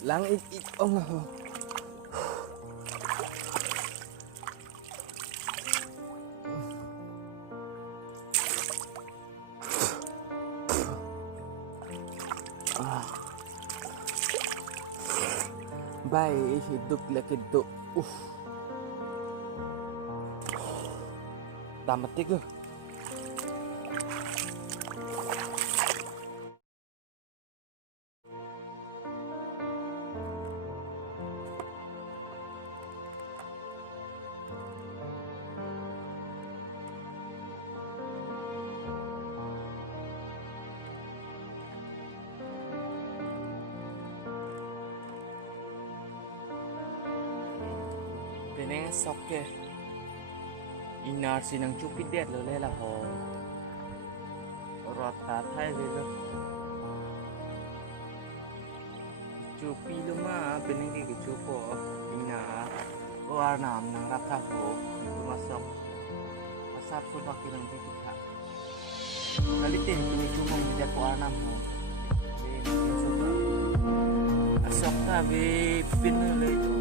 Langit Allah. Baik hidup lagi hidup. Tamat tiga. Neng sokke inar sinang cupid det lo le la ho rota thai le lo cupi lo ma beneng ke cupo ina warna nang rata ho itu masuk asap sebab kirang kita kali tin kini cuma menjadi warna ho asok ta be pin le itu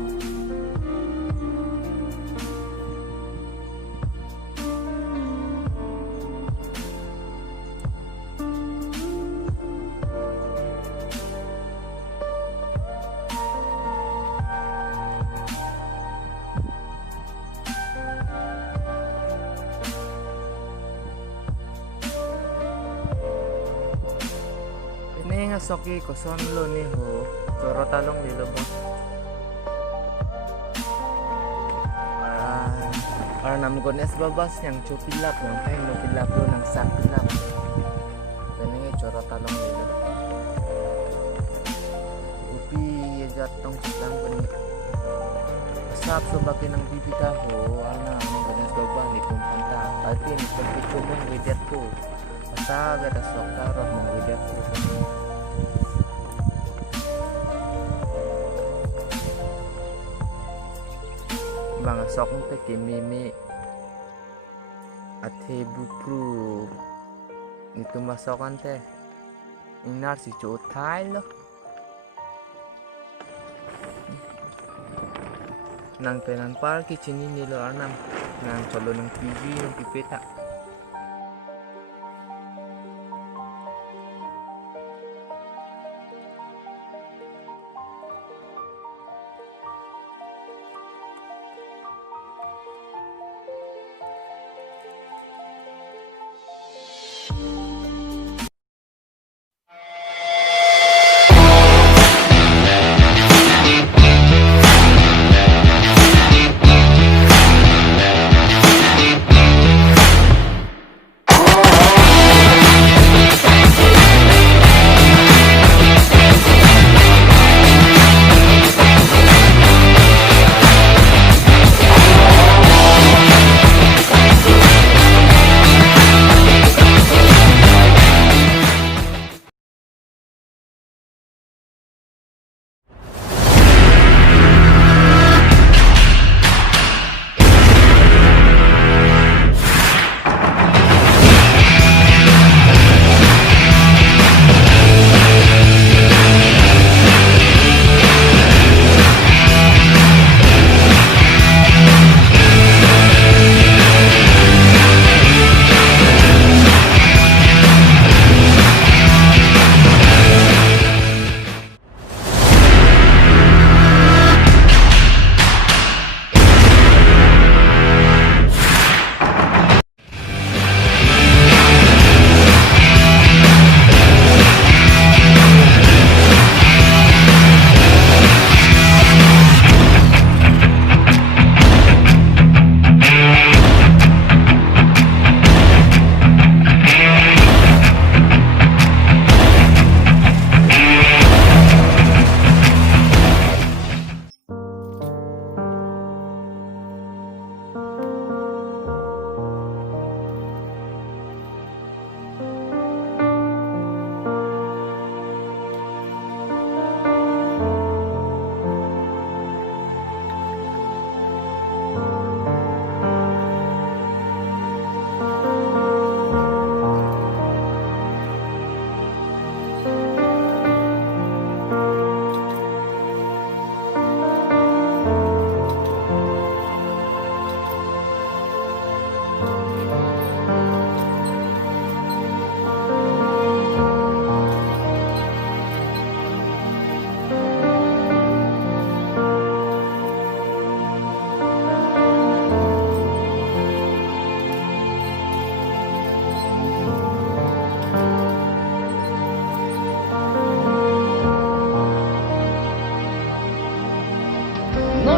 soki koson lo nih ho coro talong di lebo nam gones babas yang cupilap yang kain lo pilap lo nang sakilap dan ini coro talong di lebo upi jatong silang benih asap sebagi nang bibi tahu nam gones babas ni kumpanta arti ni kumpicumun widet ko asa gada sok taruh ng widet ko bang sok te kimimi ate bupru itu masokan teh inar si cutai loh nang tenan par kitchen ini lo anam nang colo nang TV nang pipeta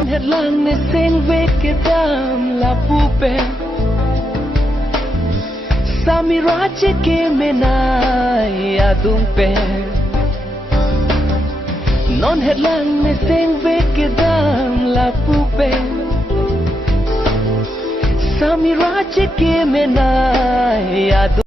Non headlang ne sing vekedam la pupe Samiraje ke mena adung pe Non headlang ne sing vekedam la pupe Samiraje ke mena adung